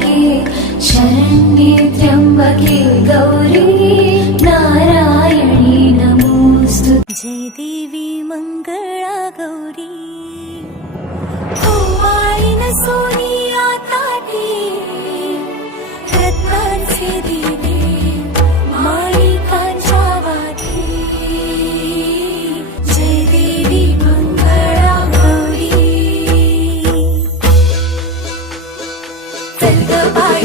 त्र्यम्बके शरण्ये त्र्यम्बके गौरी नारायणी नमोऽस्तु जय देवी मङ्गल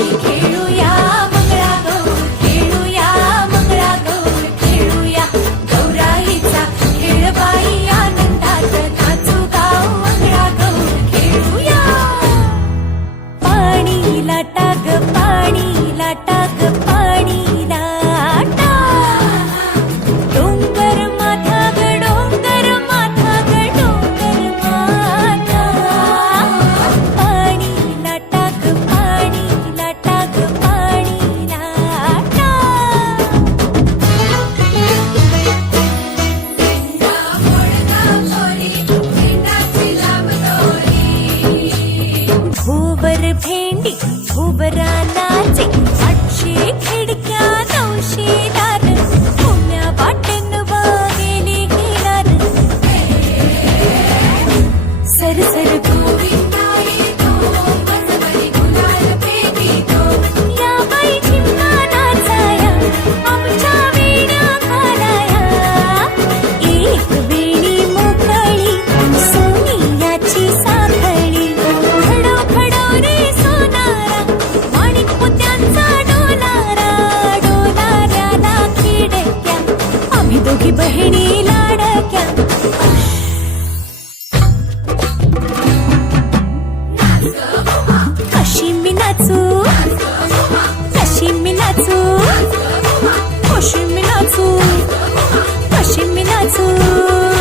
खेळूया मंगळा गौर खेळूया मंगळा गौर खेळूया गौराईचा खेळबाई आनंदात नाचू गाव मंगळा गौर खेळूया पाणी लाटा उबराना कशी मी नाचू कशी